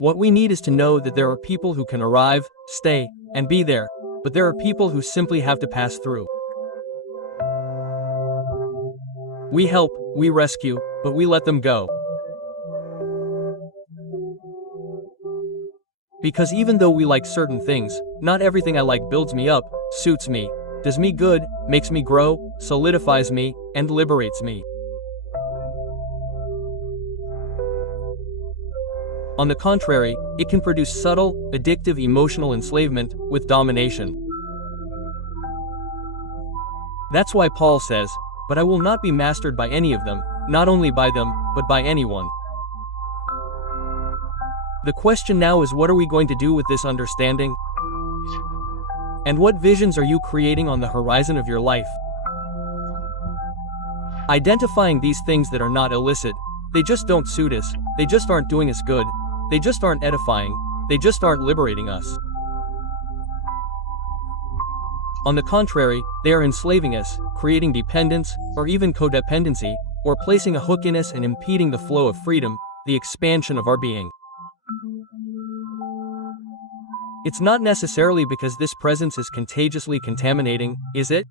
What we need is to know that there are people who can arrive, stay, and be there, but there are people who simply have to pass through. We help, we rescue, but we let them go. Because even though we like certain things, not everything I like builds me up, suits me, does me good, makes me grow, solidifies me, and liberates me. On the contrary, it can produce subtle, addictive emotional enslavement with domination. That's why Paul says, "But I will not be mastered by any of them, not only by them, but by anyone." The question now is, what are we going to do with this understanding? And what visions are you creating on the horizon of your life? Identifying these things that are not illicit, they just don't suit us, they just aren't doing us good, they just aren't edifying, they just aren't liberating us. On the contrary, they are enslaving us, creating dependence, or even codependency, or placing a hook in us and impeding the flow of freedom, the expansion of our being. It's not necessarily because this presence is contagiously contaminating, is it?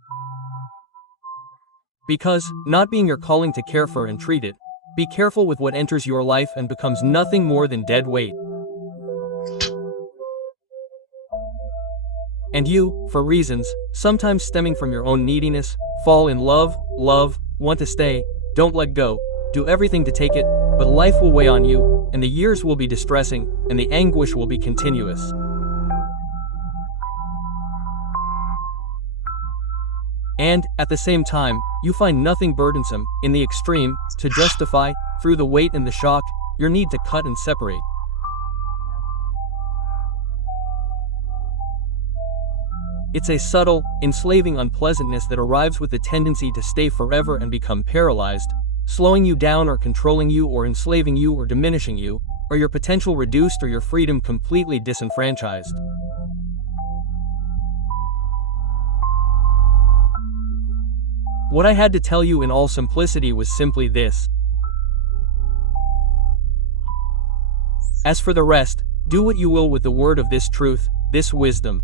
Because, not being your calling to care for and treat it, be careful with what enters your life and becomes nothing more than dead weight. And you, for reasons, sometimes stemming from your own neediness, fall in love, want to stay, don't let go, do everything to take it, but life will weigh on you, and the years will be distressing, and the anguish will be continuous. And, at the same time, you find nothing burdensome, in the extreme, to justify, through the weight and the shock, your need to cut and separate. It's a subtle, enslaving unpleasantness that arrives with the tendency to stay forever and become paralyzed, slowing you down or controlling you or enslaving you or diminishing you, or your potential reduced or your freedom completely disenfranchised. What I had to tell you in all simplicity was simply this. As for the rest, do what you will with the word of this truth, this wisdom.